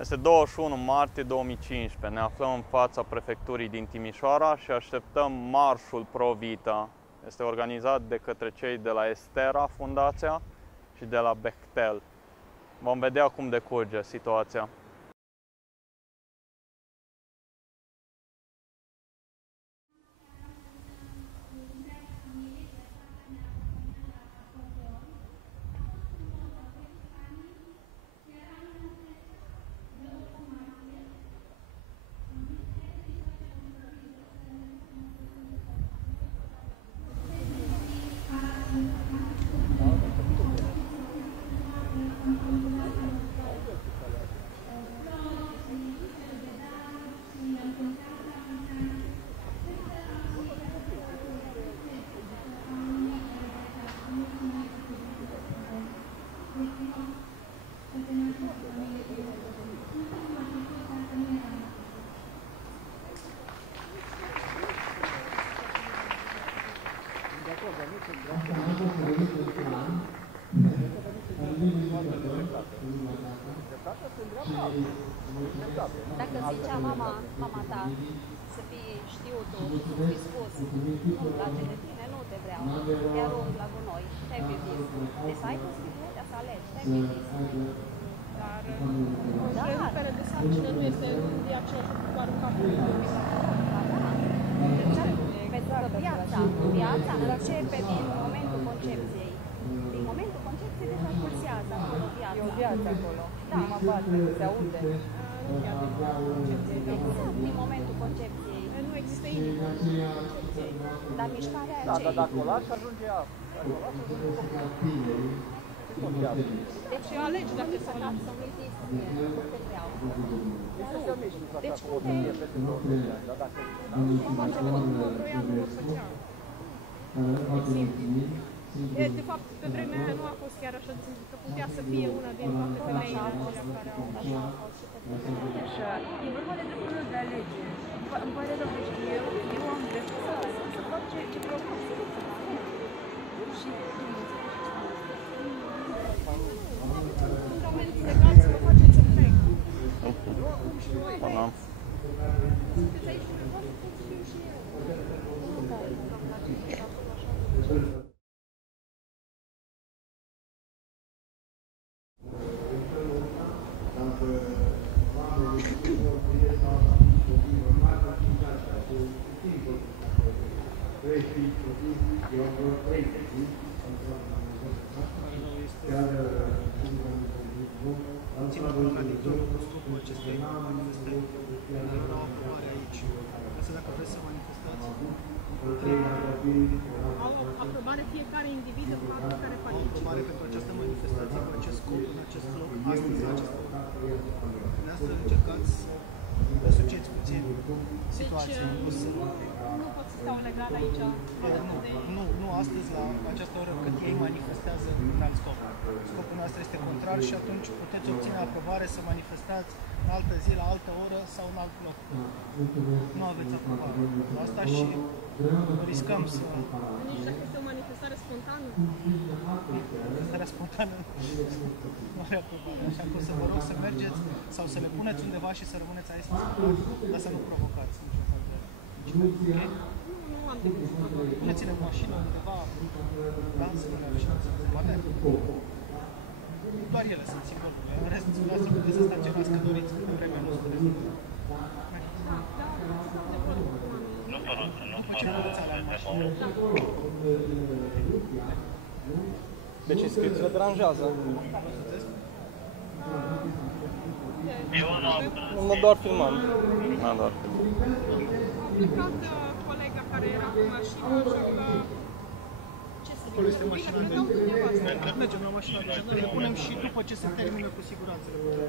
Este 21 martie 2015. Ne aflăm în fața prefecturii din Timișoara și așteptăm marșul Pro Vita. Este organizat de către cei de la Estera Fundația și de la Bechtel. Vom vedea cum decurge situația. Dacă zicea mama ta să fii știutul, să fii spus, nu-mi place de tine, nu te vreau, te arunc la gunoi, te-ai fi vis. Deci să ai posibilitatea să alegi, te-ai fi vis. Dar felul care de sarcină nu este același lucru cu aruncatul. Pentru că viața începe din momentul concepției. Din momentul concepției deja pulsează acolo viața. E o viață acolo. Da. Mă bate, se aude. Exact, din momentul concepției. Nu există inimă. Dar mișcarea Da, aceea. dar dacă o lași, ajunge ea. Deci eu alegi dacă să fac să nu există, nu te vreau. Deci cum te... Vroiam să făcea. De fapt, pe vremea aia nu a fost chiar așa de simplu, că putea să fie una din toate femeile care au... Așa, e vorba de dreptul de a alege. Îmi pare rău, deci eu am dreptul să fac ce vreau să fac. Și Fundamentul legal să vă faceți întreg. Nu acum și noi. Sunteți aici și dumneavoastră, pot să fiu și eu. Ținut lumea din jurul cu scopul acestei manifestări. Era o aprobare aici. Asta dacă vreți să manifestați. Au aprobare fiecare individ în parte care Au participă. aprobare pentru această manifestație, cu acest scop, în acest loc, astăzi, la această oră. Dumneavoastră încercați să asociați puțin situația. Nu pot să stau legal aici. Nu astăzi, la această oră, cât ei manifestează în alt scop. Scopul nostru este contrar și atunci puteți obține aprobare să manifestați în altă zi, la altă oră sau în alt loc. Nu aveți aprobare. Asta și riscăm să... Nici dacă este o manifestare spontană. Manifestarea spontană nu are aprobare. Așa că o să vă rog să mergeți sau să le puneți undeva și să rămâneți aici, dar să nu provocați niciun fel de incident. Nu am de gând. Puneți-le în mașină undeva, da? Să nu le afișați. Poate? Doar ele sunt simbolul. În rest, vreau să puteți să staționați cât doriți, în vremea nu sunteți. După ce puteți alea în mașină. Deci inscripțiile deranjează. Nu doar filmam. Da, doar. A plecat colega care era cu mașina, așa că... Ce să Acolo este mașina de... Mergem la mașina de... Le punem și după ce se termină cu siguranță. Le putem.